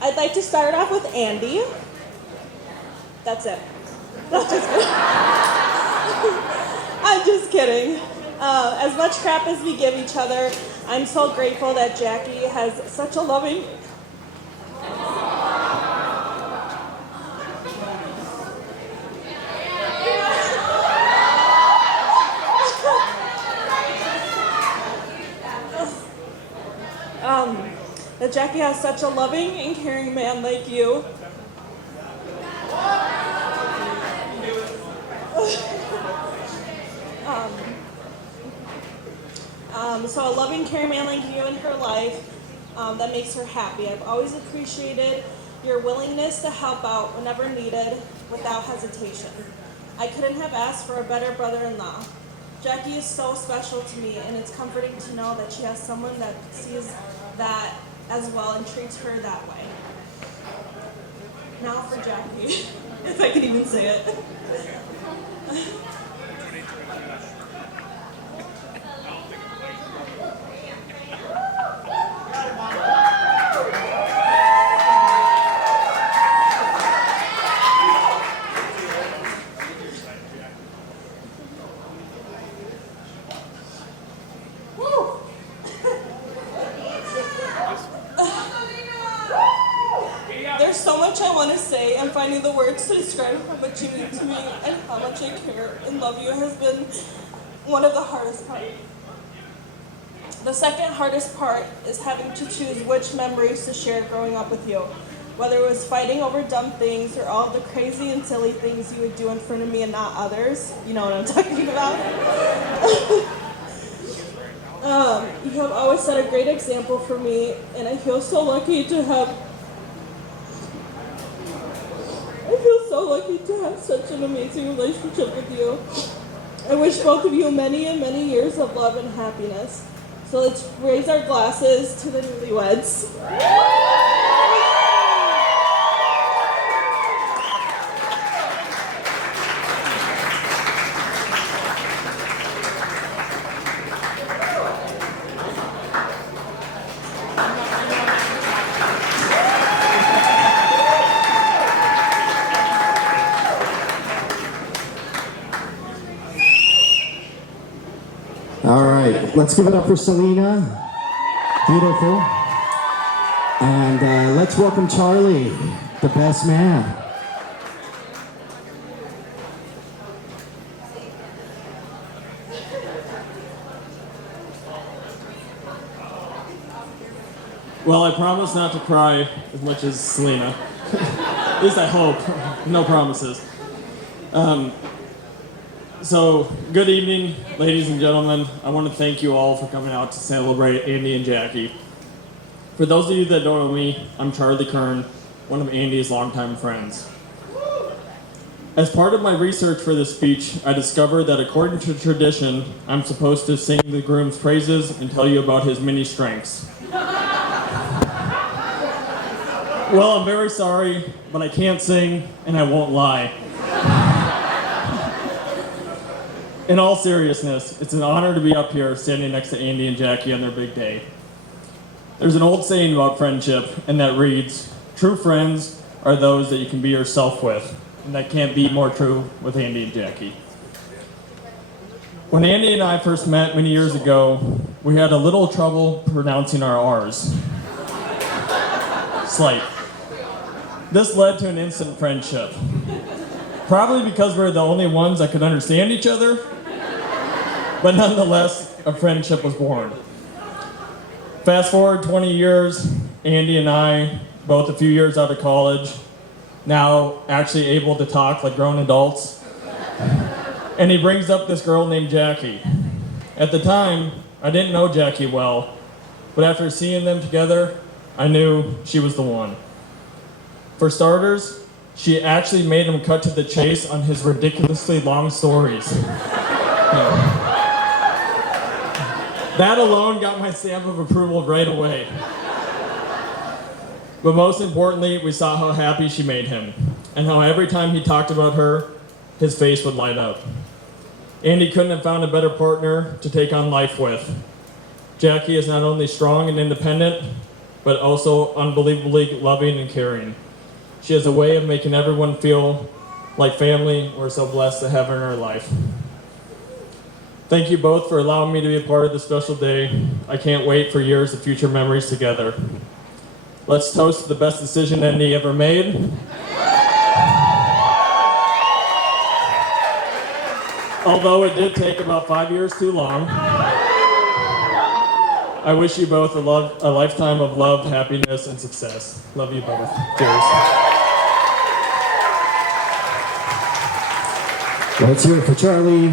I'd like to start off with Andy. That's it. That's just kidding. I'm just kidding. As much crap as we give each other, I'm so grateful that Jackie has such a loving... that Jackie has such a loving and caring man like you. So a loving, caring man like you in her life that makes her happy. I've always appreciated your willingness to help out whenever needed without hesitation. I couldn't have asked for a better brother-in-law. Jackie is so special to me, and it's comforting to know that she has someone that sees that as well and treats her that way. Now for Jackie, if I can even say it. There's so much I want to say, and finding the words to describe how much you mean to me and how much I care and love you has been one of the hardest parts. The second hardest part is having to choose which memories to share growing up with you. Whether it was fighting over dumb things or all the crazy and silly things you would do in front of me and not others. You know what I'm talking about? You have always set a great example for me, and I feel so lucky to have such an amazing relationship with you. I wish both of you many and many years of love and happiness. So let's raise our glasses to the newlyweds. All right, let's give it up for Selena. Beautiful. And let's welcome Charlie, the best man. Well, I promise not to cry as much as Selena. At least I hope. No promises. So, good evening, ladies and gentlemen. I want to thank you all for coming out to celebrate Andy and Jackie. For those of you that don't know me, I'm Charlie Kern, one of Andy's longtime friends. As part of my research for this speech, I discovered that according to tradition, I'm supposed to sing the groom's praises and tell you about his many strengths. Well, I'm very sorry, but I can't sing and I won't lie. In all seriousness, it's an honor to be up here standing next to Andy and Jackie on their big day. There's an old saying about friendship, and that reads, true friends are those that you can be yourself with, and that can't be more true with Andy and Jackie. When Andy and I first met many years ago, we had a little trouble pronouncing our R's. Slight. This led to an instant friendship. Probably because we're the only ones that could understand each other, but nonetheless, a friendship was born. Fast forward 20 years, Andy and I, both a few years out of college, now actually able to talk like grown adults. And he brings up this girl named Jackie. At the time, I didn't know Jackie well, but after seeing them together, I knew she was the one. For starters, she actually made him cut to the chase on his ridiculously long stories. That alone got my stamp of approval right away. But most importantly, we saw how happy she made him, and how every time he talked about her, his face would light up. Andy couldn't have found a better partner to take on life with. Jackie is not only strong and independent, but also unbelievably loving and caring. She has a way of making everyone feel like family we're so blessed to have her in our life. Thank you both for allowing me to be a part of this special day. I can't wait for years of future memories together. Let's toast to the best decision Andy ever made. Although it did take about 5 years too long. I wish you both a lifetime of love, happiness, and success. Love you both. Cheers. Let's hear it for Charlie.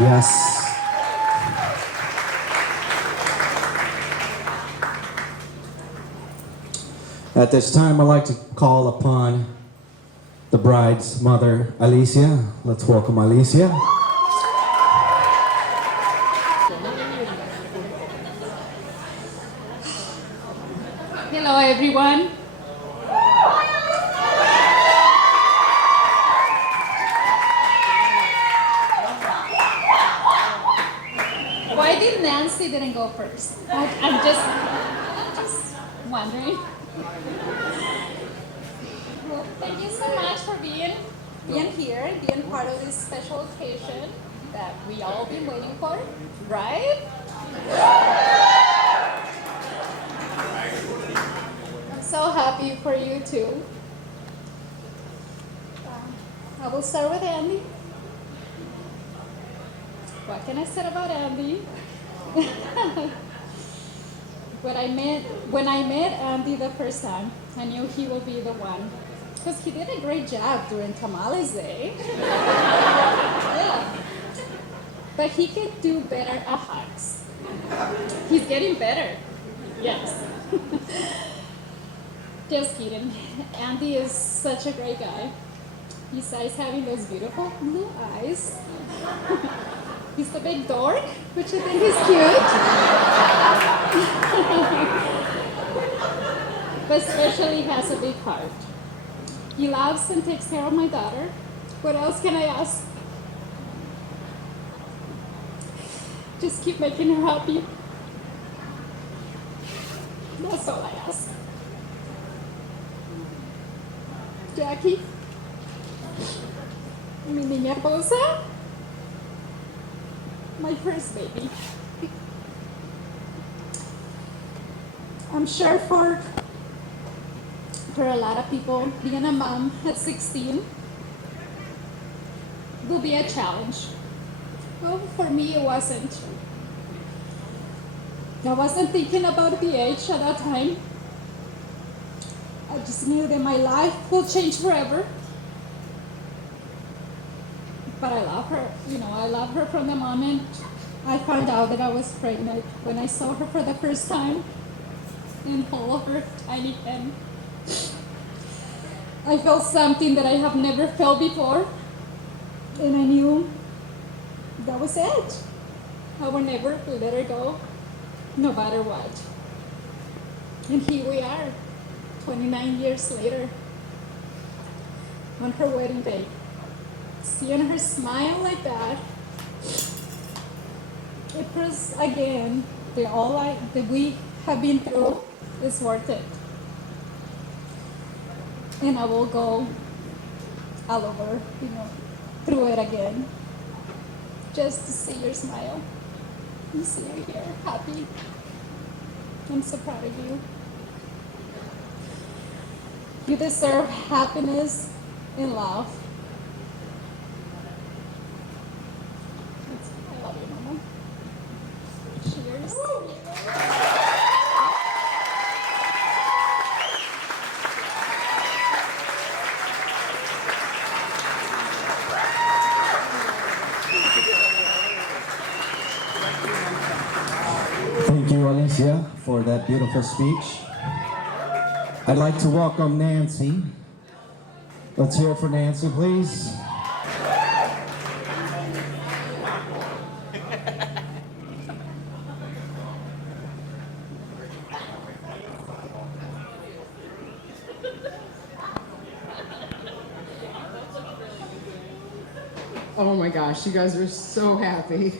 Yes. At this time, I'd like to call upon the bride's mother, Alicia. Let's welcome Alicia. Hello, everyone. Why did Nancy didn't go first? I'm just wondering. Well, thank you so much for being here, being part of this special occasion that we all been waiting for, right? I'm so happy for you too. I will start with Andy. What can I say about Andy? When I met Andy the first time, I knew he would be the one. Because he did a great job during Tamales Day. Yeah. But he could do better at hugs. He's getting better. Yes. Just kidding. Andy is such a great guy. Besides having those beautiful blue eyes, he's a big dork, which I think is cute. But especially has a big heart. He loves and takes care of my daughter. What else can I ask? Just keep making her happy. That's all I ask. Jackie, mi niña hermosa, my first baby. I'm sure for a lot of people, being a mom at 16 will be a challenge. Well, for me, it wasn't. I wasn't thinking about the age at that time. I just knew that my life will change forever. But I love her. I love her from the moment I found out that I was pregnant. When I saw her for the first time and hold her tiny hand, I felt something that I have never felt before. And I knew that was it. I would never let her go, no matter what. And here we are, 29 years later, on her wedding day. Seeing her smile like that, it proves again that all that we have been through is worth it. And I will go all over, through it again, just to see your smile and see you here happy. I'm so proud of you. You deserve happiness and love. I love you, Mama. Cheers. Thank you, Alicia, for that beautiful speech. I'd like to welcome Nancy. Let's hear it for Nancy, please. Oh my gosh, you guys are so happy.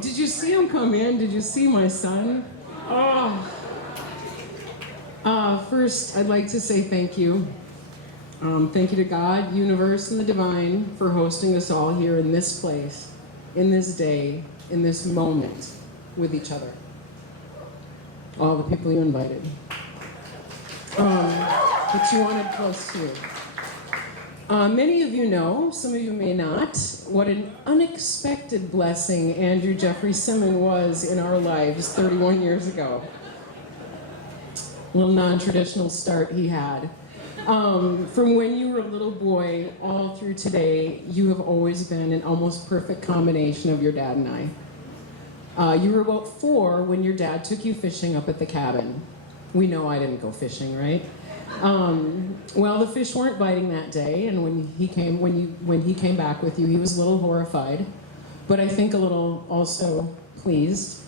Did you see him come in? Did you see my son? Oh, First, I'd like to say thank you. Thank you to God, universe, and the divine for hosting us all here in this place, in this day, in this moment with each other. All the people you invited. That you wanted close to you. Many of you know, some of you may not, what an unexpected blessing Andrew Jeffrey Siemon was in our lives 31 years ago. A little non-traditional start he had. From when you were a little boy all through today, you have always been an almost perfect combination of your dad and I. You were about 4 when your dad took you fishing up at the cabin. We know I didn't go fishing, right? Well, the fish weren't biting that day, and when he came back with you, he was a little horrified, but I think a little also pleased.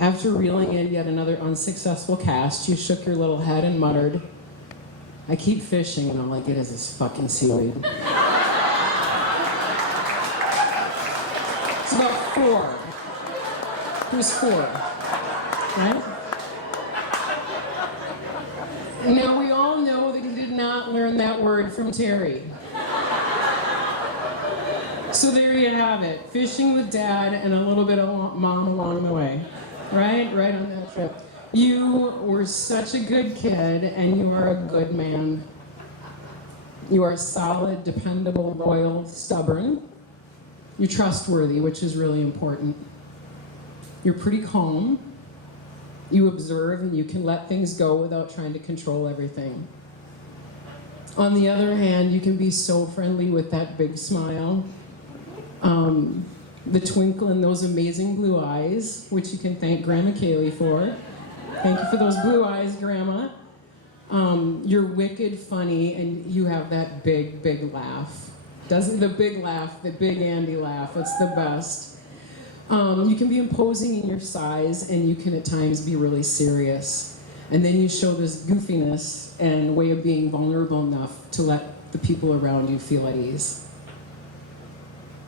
After reeling in yet another unsuccessful cast, you shook your little head and muttered, "I keep fishing and all I get is this fucking seaweed." It's about 4. He was 4, right? Now, we all know that he did not learn that word from Terry. So there you have it. Fishing with Dad and a little bit of Mom along the way. Right? Right on that trip. You were such a good kid, and you are a good man. You are solid, dependable, loyal, stubborn. You're trustworthy, which is really important. You're pretty calm. You observe and you can let things go without trying to control everything. On the other hand, you can be so friendly with that big smile, the twinkle in those amazing blue eyes, which you can thank Grandma Kaylee for. Thank you for those blue eyes, Grandma. You're wicked funny, and you have that big, big laugh. Doesn't the big laugh, the big Andy laugh, it's the best. You can be imposing in your size, and you can at times be really serious. And then you show this goofiness and way of being vulnerable enough to let the people around you feel at ease.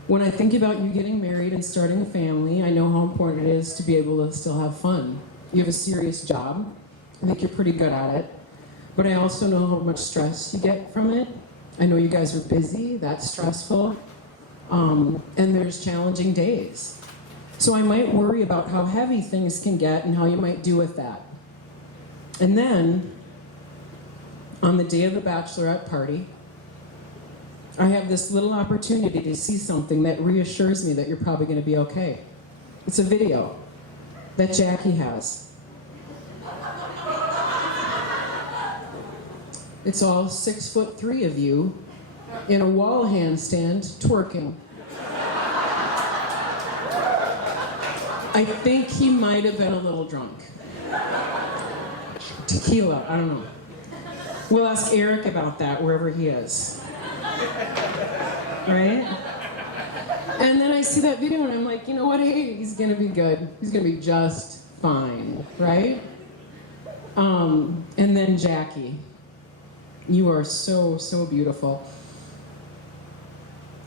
When I think about you getting married and starting a family, I know how important it is to be able to still have fun. You have a serious job. I think you're pretty good at it. But I also know how much stress you get from it. I know you guys are busy, that's stressful. And there's challenging days. So I might worry about how heavy things can get and how you might do with that. And then, on the day of the bachelorette party, I have this little opportunity to see something that reassures me that you're probably going to be okay. It's a video that Jackie has. It's all 6'3" of you in a wall handstand twerking. I think he might have been a little drunk. Tequila, I don't know. We'll ask Eric about that wherever he is. Right? And then I see that video and I'm like, you know what? Hey, he's gonna be good. He's gonna be just fine, right? And then Jackie, you are so, so beautiful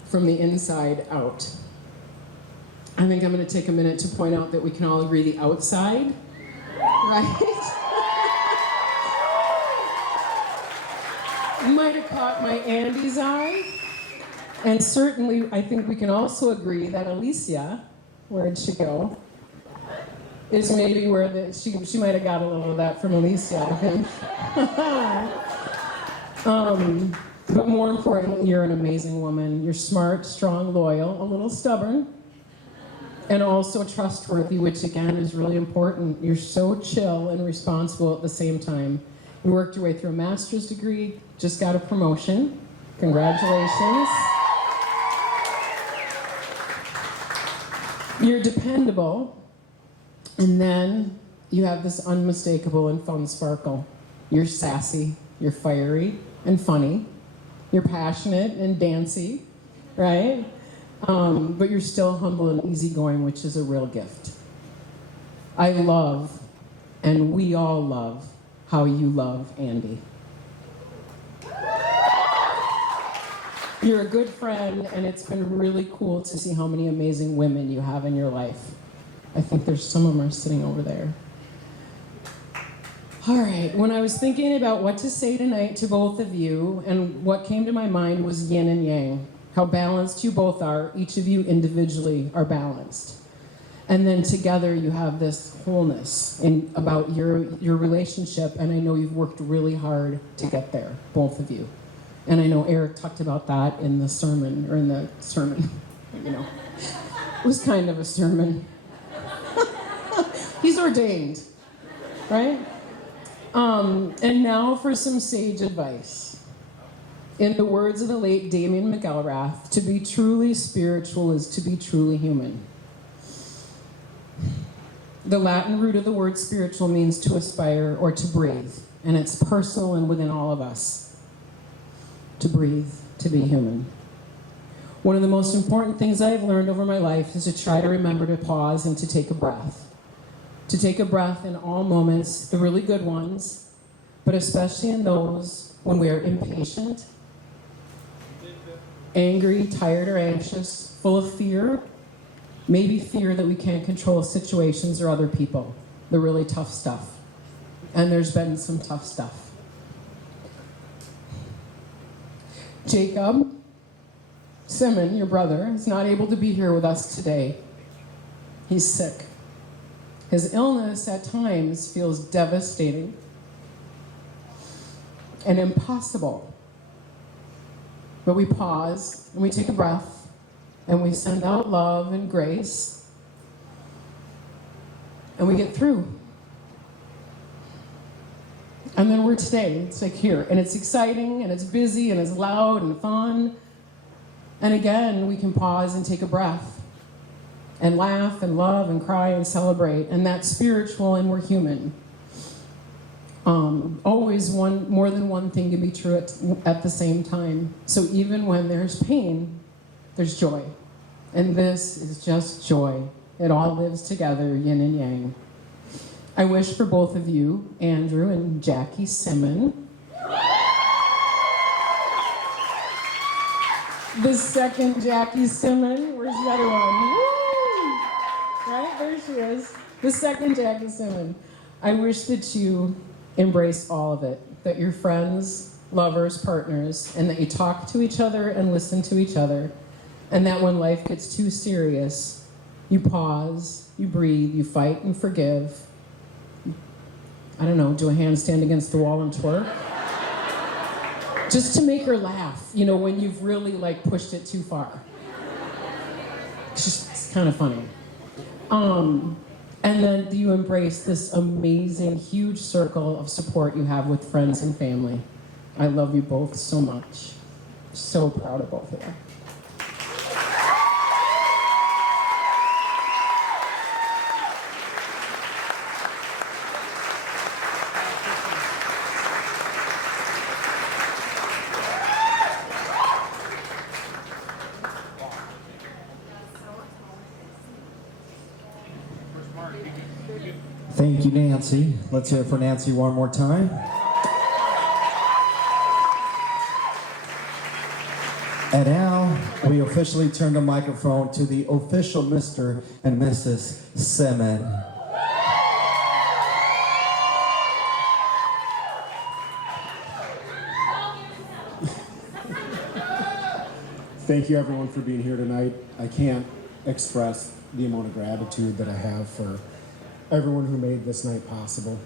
from the inside out. I think I'm going to take a minute to point out that we can all agree the outside, right? You might have caught my Andy's eye. And certainly, I think we can also agree that Alicia, where'd she go, is maybe where she might have got a little of that from Alicia, I think. But more importantly, you're an amazing woman. You're smart, strong, loyal, a little stubborn, and also trustworthy, which again is really important. You're so chill and responsible at the same time. You worked your way through a master's degree, just got a promotion. Congratulations. You're dependable, and then you have this unmistakable and fun sparkle. You're sassy, you're fiery and funny, you're passionate and dancy, right? But you're still humble and easygoing, which is a real gift. I love, and we all love, how you love Andy. You're a good friend, and it's been really cool to see how many amazing women you have in your life. I think there's some of them are sitting over there. All right, when I was thinking about what to say tonight to both of you, and what came to my mind was yin and yang, how balanced you both are. Each of you individually are balanced. And then together you have this wholeness in about your relationship, and I know you've worked really hard to get there, both of you. And I know Eric talked about that in the sermon, you know. It was kind of a sermon. He's ordained, right? And now for some sage advice. In the words of the late Damien McElrath, to be truly spiritual is to be truly human. The Latin root of the word spiritual means to aspire or to breathe, and it's personal and within all of us. To breathe, to be human. One of the most important things I've learned over my life is to try to remember to pause and to take a breath. To take a breath in all moments, the really good ones, but especially in those when we are impatient, angry, tired, or anxious, full of fear, maybe fear that we can't control situations or other people, the really tough stuff. And there's been some tough stuff. Jacob Siemon, your brother, is not able to be here with us today. He's sick. His illness at times feels devastating and impossible. But we pause and we take a breath and we send out love and grace and we get through. And then we're today, it's like here, and it's exciting and it's busy and it's loud and fun. And again, we can pause and take a breath and laugh and love and cry and celebrate. And that's spiritual and we're human. Always more than one thing can be true at the same time. So even when there's pain, there's joy. And this is just joy. It all lives together, yin and yang. I wish for both of you, Andrew and Jackie Siemon, the second Jackie Siemon, where's the other one? Woo! Right, there she is. The second Jackie Siemon. I wish that you embrace all of it, that you're friends, lovers, partners, and that you talk to each other and listen to each other, and that when life gets too serious, you pause, you breathe, you fight and forgive. I don't know, do a handstand against the wall and twerk. Just to make her laugh, you know, when you've really pushed it too far. It's kind of funny. And then you embrace this amazing, huge circle of support you have with friends and family. I love you both so much. So proud of both of you. Thank you, Nancy. Let's hear it for Nancy one more time. And now we officially turn the microphone to the official Mr. and Mrs. Siemon. Thank you everyone for being here tonight. I can't express the amount of gratitude that I have for everyone who made this night possible.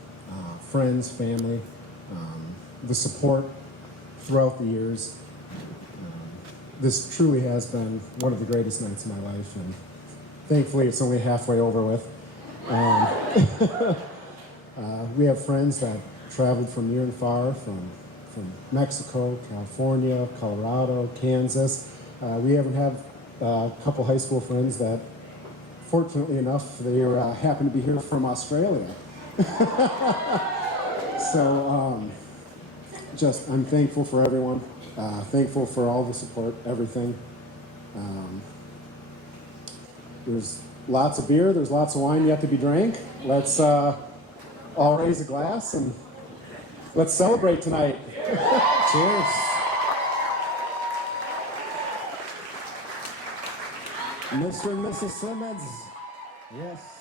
Friends, family, the support throughout the years. This truly has been one of the greatest nights of my life, and thankfully it's only halfway over with. We have friends that traveled from near and far, from Mexico, California, Colorado, Kansas. We even have a couple high school friends that, fortunately enough, they happen to be here from Australia. So, I'm thankful for everyone. Thankful for all the support, everything. There's lots of beer, there's lots of wine yet to be drank. Let's all raise a glass and let's celebrate tonight. Cheers. Mr. and Mrs. Siemons. Yes.